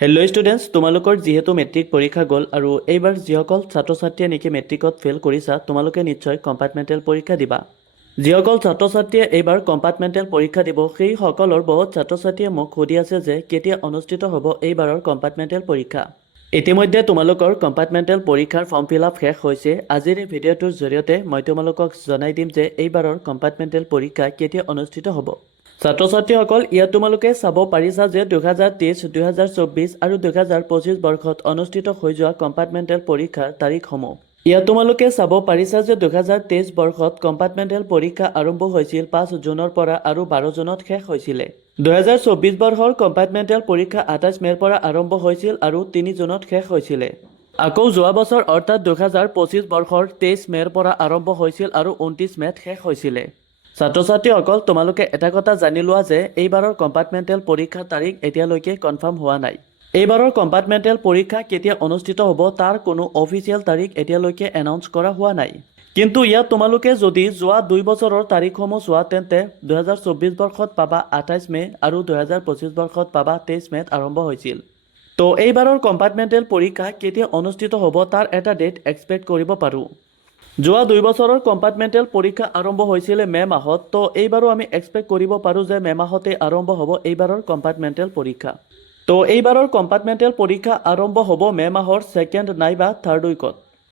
Hello' students, তোমালোকৰ যিহেতু matric পৰীক্ষা গ'ল আৰু এইবাৰ যিসকল ছাত্ৰ ছাত্ৰীয়ে নেকি মেট্ৰিকত ফেইল কৰিছা তোমালোকে নিশ্চয় কম্পাৰ্টমেণ্টেল পৰীক্ষা দিবা। যিসকল ছাত্ৰ ছাত্ৰীয়ে এইবাৰ কম্পাৰ্টমেণ্টেল পৰীক্ষা দিব সেই সকলৰ বহুত ছাত্ৰ ছাত্ৰীয়ে মোক সুধি আছে যে কেতিয়া অনুষ্ঠিত হ'ব এইবাৰৰ কম্পাৰ্টমেণ্টেল পৰীক্ষা। ইতিমধ্যে তোমালোকৰ কম্পাৰ্টমেণ্টেল পৰীক্ষাৰ ফৰ্ম ফিল আপ শেষ হৈছে। আজিৰ এই ভিডিঅ'টোৰ জৰিয়তে মই তোমালোকক জনাই দিম যে এইবাৰৰ কম্পাৰ্টমেণ্টেল পৰীক্ষা কেতিয়া অনুষ্ঠিত হ'ব। ছাত্ৰ ছাত্ৰীসকল, ইয়াত তোমালোকে চাব পাৰিছা যে 2023, 2024 আৰু 2025 বৰ্ষত অনুষ্ঠিত হৈ যোৱা কম্পাৰ্টমেণ্টেল পৰীক্ষাৰ তাৰিখসমূহ। ইয়াত তোমালোকে চাব পাৰিছা যে 2023 বৰ্ষত কম্পাৰ্টমেণ্টেল পৰীক্ষা আৰম্ভ হৈছিল 5 জুনৰ পৰা আৰু 12 জুনত শেষ হৈছিলে। 2024 বৰ্ষৰ কম্পাৰ্টমেণ্টেল পৰীক্ষা 28 মে'ৰ পৰা আৰম্ভ হৈছিল আৰু 3 জুনত শেষ হৈছিলে। আকৌ যোৱা বছৰ অৰ্থাৎ 2025 বৰ্ষৰ 23 মে'ৰ পৰা আৰম্ভ হৈছিল আৰু 29 মে'ত শেষ হৈছিলে। ছাত্ৰ ছাত্ৰীসকল, তোমালোকে এটা কথা জানি লোৱা যে এইবাৰৰ কম্পাৰ্টমেণ্টেল পৰীক্ষাৰ তাৰিখ এতিয়ালৈকে কনফাৰ্ম হোৱা নাই। এইবাৰৰ কম্পাৰ্টমেণ্টেল পৰীক্ষা কেতিয়া অনুষ্ঠিত হ'ব তাৰ কোনো অফিচিয়েল তাৰিখ এতিয়ালৈকে এনাউন্স কৰা হোৱা নাই। কিন্তু ইয়াত তোমালোকে যদি যোৱা 2 বছৰৰ তাৰিখসমূহ চোৱা তেন্তে 2024 বৰ্ষত পাবা 28 মে' আৰু 2025 বৰ্ষত পাবা 23 মে'ত আৰম্ভ হৈছিল। তো এইবাৰৰ কম্পাৰ্টমেণ্টেল পৰীক্ষা কেতিয়া অনুষ্ঠিত হ'ব তাৰ এটা ডেট এক্সপেক্ট কৰিব পাৰোঁ। যোৱা 2 বছৰৰ কম্পাৰ্টমেণ্টেল পৰীক্ষা আৰম্ভ হৈছিলে মে' মাহত, তো এইবাৰো আমি এক্সপেক্ট কৰিব পাৰোঁ যে মে' মাহতে আৰম্ভ হ'ব এইবাৰৰ কম্পাৰ্টমেণ্টেল পৰীক্ষা। তো এইবাৰৰ কম্পাৰ্টমেণ্টেল পৰীক্ষা আৰম্ভ হ'ব মে' মাহৰ 2nd নাইবা 3rd উইকত।